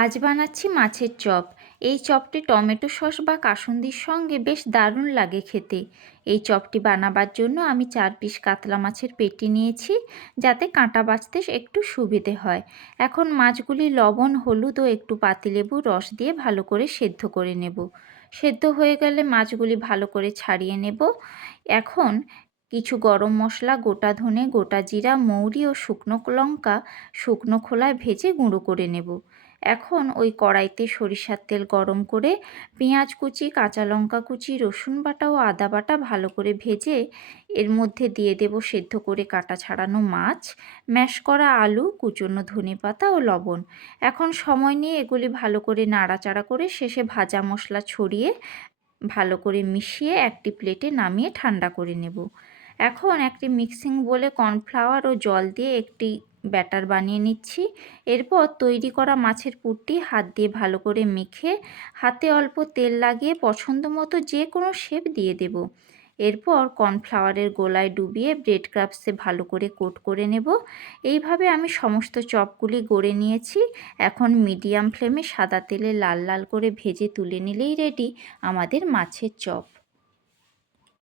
আজ বানাচ্ছি মাছের চপ। এই চপটি টমেটো সস বা কাসুন্দির সঙ্গে বেশ দারুণ লাগে খেতে। এই চপটি বানাবার জন্য আমি 4 পিস কাতলা মাছের পেটি নিয়েছি, যাতে কাঁটা বাছতে একটু সুবিধে হয়। এখন মাছগুলি লবণ, হলুদ ও একটু পাতিলেবুর রস দিয়ে ভালো করে সেদ্ধ করে নেব। সেদ্ধ হয়ে গেলে মাছগুলি ভালো করে ছাড়িয়ে নেব। এখন কিছু গরম মশলা, গোটা ধনে, গোটা জিরা, মৌরি ও শুকনো লঙ্কা শুকনো খোলায় ভেজে গুঁড়ো করে নেব। এখন ওই কড়াইতে সরিষার তেল গরম করে পেঁয়াজ কুচি, কাঁচা লঙ্কা কুচি, রসুন বাটা ও আদা বাটা ভালো করে ভেজে এর মধ্যে দিয়ে দেব সেদ্ধ করে কাটা ছাড়ানো মাছ, ম্যাশ করা আলু, কুচনো ধনেপাতা ও লবণ। এখন সময় নিয়ে এগুলি ভালো করে নাড়াচাড়া করে শেষে ভাজা মশলা ছড়িয়ে ভালো করে মিশিয়ে একটি প্লেটে নামিয়ে ঠান্ডা করে নেব। এখন একটি মিক্সিং বোলে কর্নফ্লাওয়ার ও জল দিয়ে একটি ব্যাটার বানিয়ে নিচ্ছি। এরপর তৈরি করা মাছের পুরটি হাত দিয়ে ভালো করে মেখে হাতে অল্প তেল লাগিয়ে পছন্দ মতো যে কোনো শেপ দিয়ে দেব। এরপর কর্নফ্লাওয়ারের গোলায় ডুবিয়ে ব্রেড ক্রাম্বসে ভালো করে কোট করে নেব। এইভাবে আমি সমস্ত চপগুলি গড়ে নিয়েছি। এখন মিডিয়াম ফ্লেমে সাদা তেলে লাল লাল করে ভেজে তুলে নিলেই রেডি আমাদের মাছের চপ।